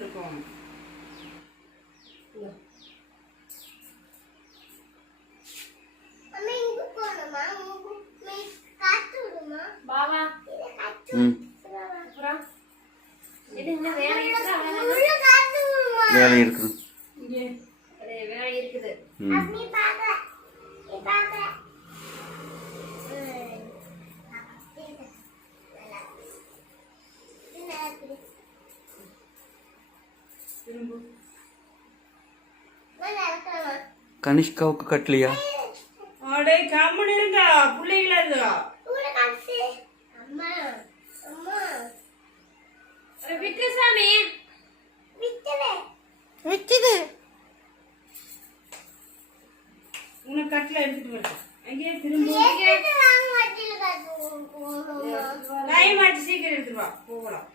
இருக்கும். வேலை இருக்குது. வேலை இருக்குது. கனிஷ்காவுக்கு கட்டலையா? அடே கம்மன் இருந்தா பிள்ளைகளா இருந்தா விட்டு சாமி விட்டுது. உனக்கு கட்டில எடுத்துட்டு வரேன். அங்கேயே திரும்ப டைம் ஆச்சு, சீக்கிரம் எடுத்துட்டு வா போகலாம்.